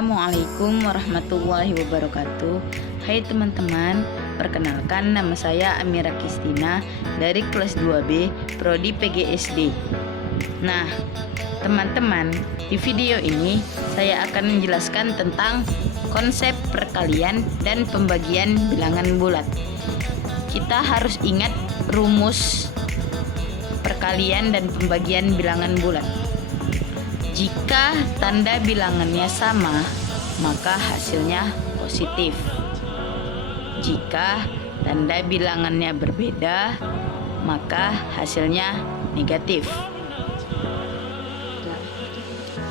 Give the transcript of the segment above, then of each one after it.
Assalamualaikum warahmatullahi wabarakatuh. Hai teman-teman, perkenalkan nama saya Amira Kristina dari kelas 2B Prodi PGSD. Nah, teman-teman, di video ini saya akan menjelaskan tentang konsep perkalian dan pembagian bilangan bulat. Kita harus ingat rumus perkalian dan pembagian bilangan bulat. Jika tanda bilangannya sama, maka hasilnya positif. Jika tanda bilangannya berbeda, maka hasilnya negatif.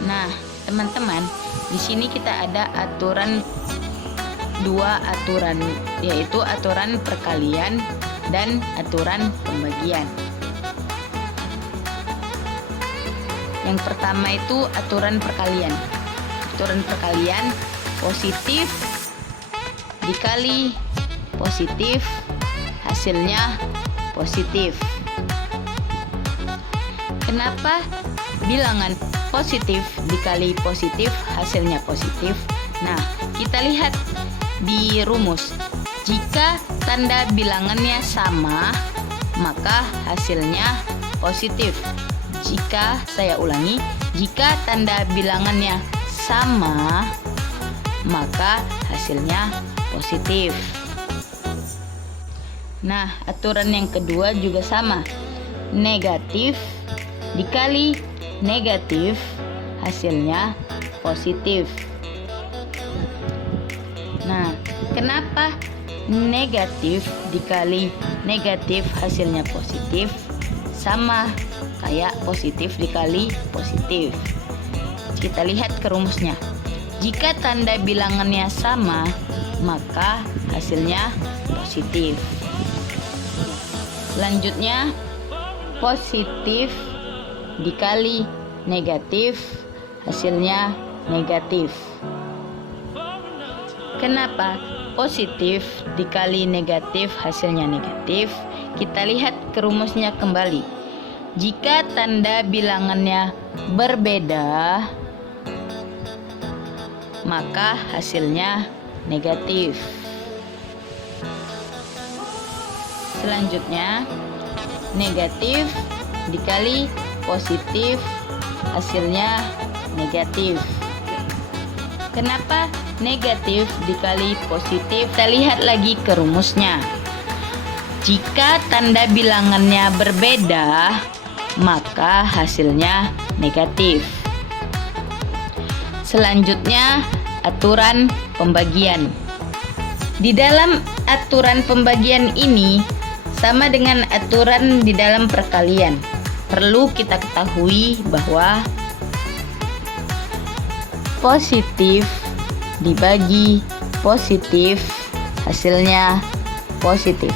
Nah, teman-teman, di sini kita ada dua aturan, yaitu aturan perkalian dan aturan pembagian. Yang pertama itu aturan perkalian. Aturan perkalian, positif dikali positif, hasilnya positif. Kenapa bilangan positif dikali positif hasilnya positif? Nah, kita lihat di rumus. Jika tanda bilangannya sama, maka hasilnya positif. Jika tanda bilangannya sama, maka hasilnya positif. Nah, aturan yang kedua juga sama. Negatif dikali negatif, hasilnya positif. Nah, kenapa negatif dikali negatif hasilnya positif? Sama kayak positif dikali positif. Kita lihat ke rumusnya. Jika tanda bilangannya sama, maka hasilnya positif. Selanjutnya, positif dikali negatif, hasilnya negatif. Kenapa positif dikali negatif hasilnya negatif? Kita lihat ke rumusnya kembali. Jika tanda bilangannya berbeda, maka hasilnya negatif. Selanjutnya, negatif dikali positif, hasilnya negatif. Kenapa negatif dikali positif? Kita lihat lagi ke rumusnya. Jika tanda bilangannya berbeda, maka hasilnya negatif. Selanjutnya, aturan pembagian. Di dalam aturan pembagian ini sama dengan aturan di dalam perkalian. Perlu kita ketahui bahwa positif dibagi positif, hasilnya positif.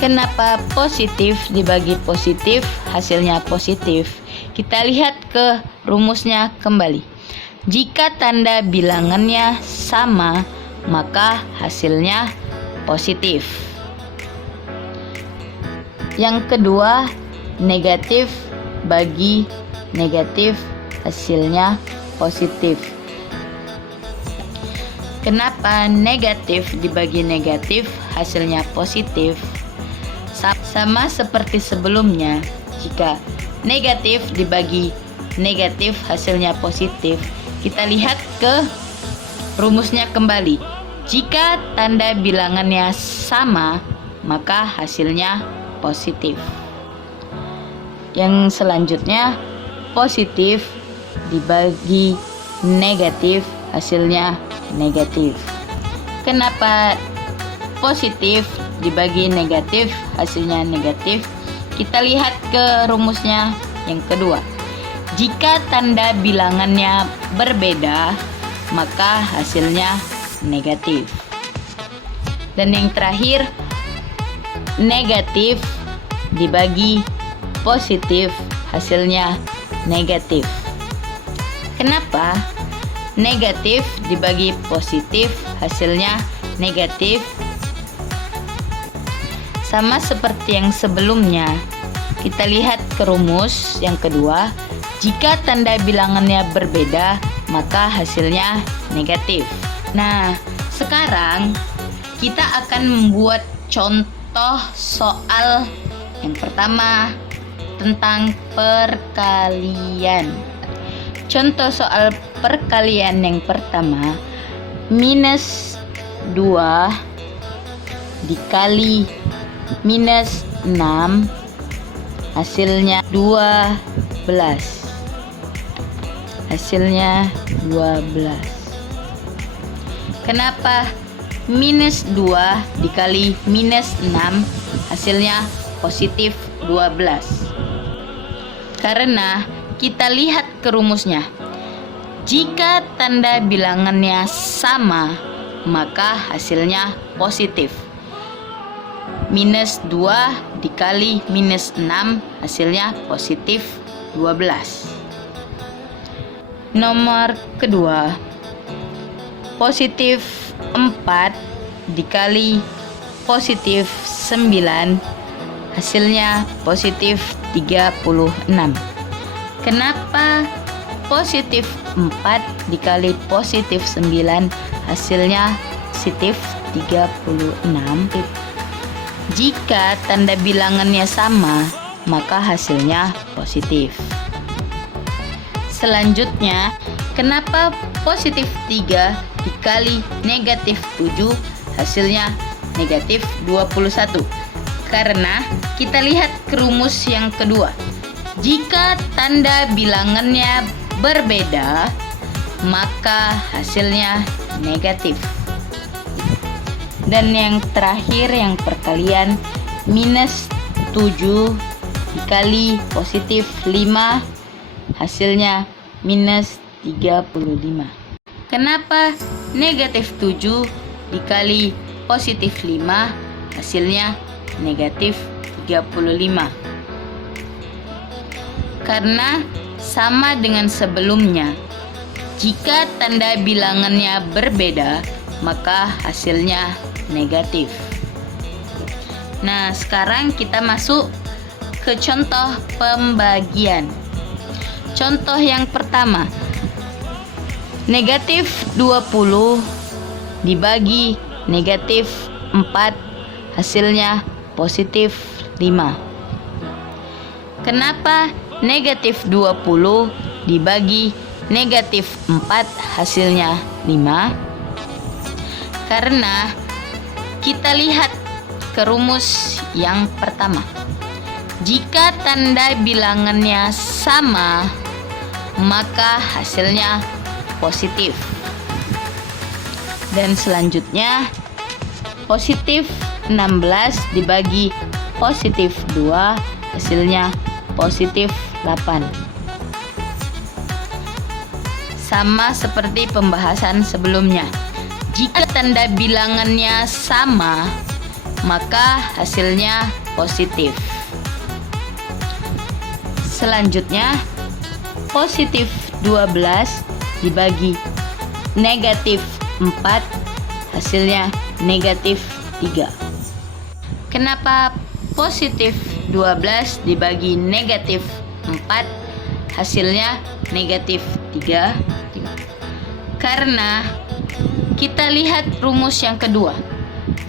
Kenapa positif dibagi positif, hasilnya positif? Kita lihat ke rumusnya kembali. Jika tanda bilangannya sama, maka hasilnya positif. Yang kedua, negatif bagi negatif, hasilnya positif. Kenapa negatif dibagi negatif, hasilnya positif? Sama seperti sebelumnya, jika negatif dibagi negatif hasilnya positif. Kita lihat ke rumusnya kembali. Jika tanda bilangannya sama, maka hasilnya positif. Yang selanjutnya, positif dibagi negatif hasilnya negatif. Kenapa positif dibagi negatif hasilnya negatif? Kita lihat ke rumusnya yang kedua. Jika tanda bilangannya berbeda, maka hasilnya negatif. Dan yang terakhir, negatif dibagi positif hasilnya negatif. Kenapa negatif dibagi positif hasilnya negatif? Sama seperti yang sebelumnya, kita lihat ke rumus yang kedua. Jika tanda bilangannya berbeda, maka hasilnya negatif. Nah, sekarang kita akan membuat contoh soal yang pertama tentang perkalian. Contoh soal perkalian yang pertama, minus 2 dikali minus 6 hasilnya 12. Hasilnya 12. Kenapa minus 2 dikali minus 6 hasilnya positif 12? Karena kita lihat ke rumusnya. Jika tanda bilangannya sama, maka hasilnya positif. Minus 2 dikali minus 6 hasilnya positif 12. Nomor kedua, positif 4 dikali positif 9 hasilnya positif 36. Kenapa positif 4 dikali positif 9 hasilnya positif 36? Jika tanda bilangannya sama, maka hasilnya positif. Selanjutnya, kenapa positif 3 dikali negatif 7 hasilnya negatif 21? Karena kita lihat ke rumus yang kedua. Jika tanda bilangannya berbeda, maka hasilnya negatif. Dan yang terakhir, yang perkalian, minus 7 dikali positif 5 hasilnya minus 35. Kenapa negatif 7 dikali positif 5 hasilnya negatif 35? Karena sama dengan sebelumnya. Jika tanda bilangannya berbeda, maka hasilnya negatif. Nah, sekarang kita masuk ke contoh pembagian. Contoh yang pertama, negatif 20 dibagi negatif 4 hasilnya positif 5. Kenapa negatif 20 dibagi negatif 4 hasilnya 5? Karena kita lihat ke rumus yang pertama. Jika tanda bilangannya sama, maka hasilnya positif. Dan selanjutnya, positif 16 dibagi positif 2 hasilnya positif 8. Sama seperti pembahasan sebelumnya. Jika tanda bilangannya sama, maka hasilnya positif. Selanjutnya, positif 12 dibagi negatif 4 hasilnya negatif 3. Kenapa positif 12 dibagi negatif 4 hasilnya negatif 3? Karena kita lihat rumus yang kedua.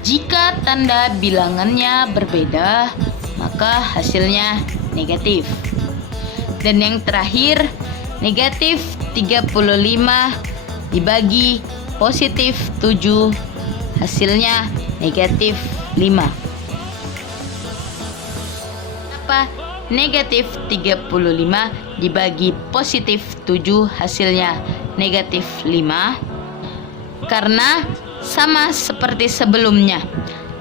Jika tanda bilangannya berbeda, maka hasilnya negatif. Dan yang terakhir, negatif 35 dibagi positif 7 hasilnya negatif 5. Apa negatif 35 dibagi positif 7 hasilnya negatif 5? Karena sama seperti sebelumnya.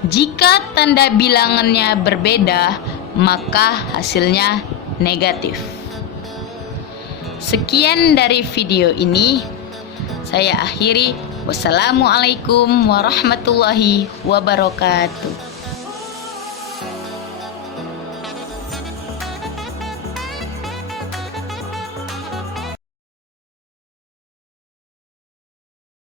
Jika tanda bilangannya berbeda, maka hasilnya negatif. Sekian dari video ini. Saya akhiri. Wassalamualaikum warahmatullahi wabarakatuh.